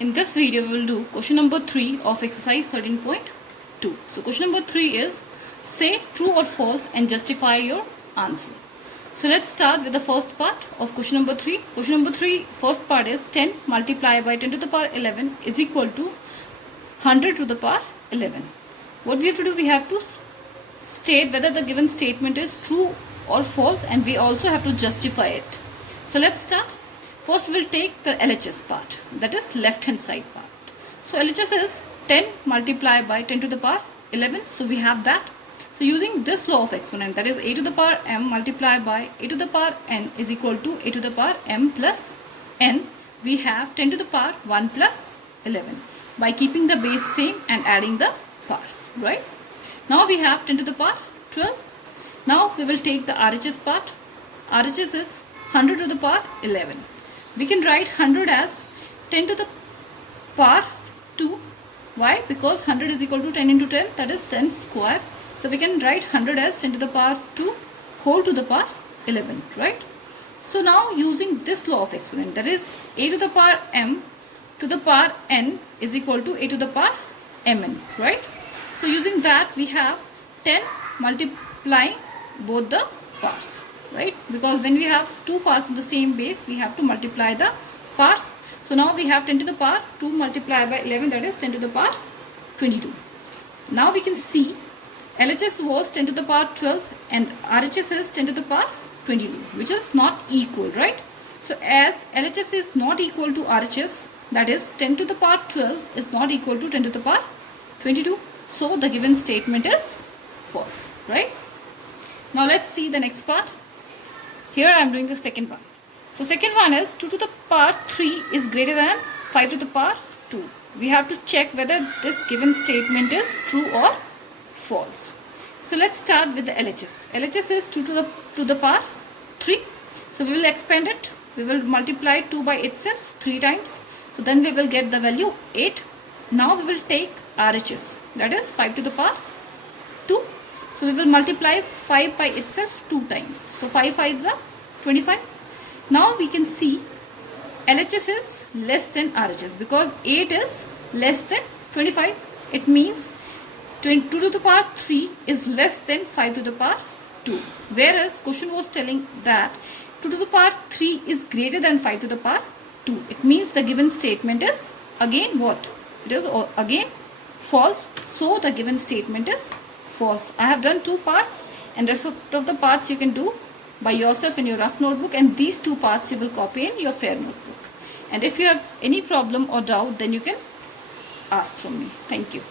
In this video, we will do question number 3 of exercise 13.2. So question number 3 is say true or false and justify your answer. So let's start with the first part of question number 3. Question number 3, first part is 10 multiplied by 10 to the power 11 is equal to 100 to the power 11. What we have to do, we have to state whether the given statement is true or false, and we also have to justify it. So let's start. First we will take the LHS part, that is left hand side part. So LHS is 10 multiplied by 10 to the power 11. So we have that. So using this law of exponent, that is a to the power m multiplied by a to the power n is equal to a to the power m plus n, we have 10 to the power 1 plus 11 by keeping the base same and adding the powers, right? Now we have 10 to the power 12. Now we will take the RHS part. RHS is 100 to the power 11. We can write 100 as 10 to the power 2. Why? Because 100 is equal to 10 into 10, that is 10 square. So we can write 100 as 10 to the power 2 whole to the power 11, right? So now using this law of exponent, that is a to the power m to the power n is equal to a to the power mn, right? So using that, we have 10 multiplying both the parts, right? Because when we have two parts of the same base, we have to multiply the parts. So now we have 10 to the power 2 multiplied by 11, that is 10 to the power 22. Now we can see LHS was 10 to the power 12 and RHS is 10 to the power 22, which is not equal, right? So as LHS is not equal to RHS, that is 10 to the power 12 is not equal to 10 to the power 22. So the given statement is false, right? Now let's see the next part. Here I am doing the second one. So second one is 2 to the power 3 is greater than 5 to the power 2. We have to check whether this given statement is true or false. So let's start with the LHS. LHS is 2 to the power 3. So we will expand it. We will multiply 2 by itself 3 times. So then we will get the value 8. Now we will take RHS, that is 5 to the power 2. So we will multiply 5 by itself 2 times. So 5 5s are 25. Now we can see LHS is less than RHS because 8 is less than 25. It means 2 to the power 3 is less than 5 to the power 2. Whereas question was telling that 2 to the power 3 is greater than 5 to the power 2. It means the given statement is again what? It is again false. So the given statement is false. I have done 2 parts, and rest of the parts you can do by yourself in your rough notebook, and these 2 parts you will copy in your fair notebook. And if you have any problem or doubt, then you can ask from me. Thank you.